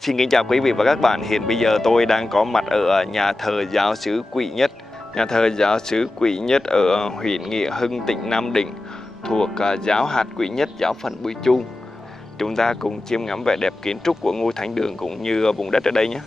Xin kính chào quý vị và các bạn. Hiện bây giờ tôi đang có mặt ở nhà thờ giáo xứ Quỷ Nhất. Nhà thờ giáo xứ Quỷ Nhất ở huyện Nghĩa Hưng, tỉnh Nam Định, thuộc giáo hạt Quỷ Nhất, giáo phận Bùi Chu. Chúng ta cùng chiêm ngắm vẻ đẹp kiến trúc của ngôi thánh đường cũng như vùng đất ở đây nhé.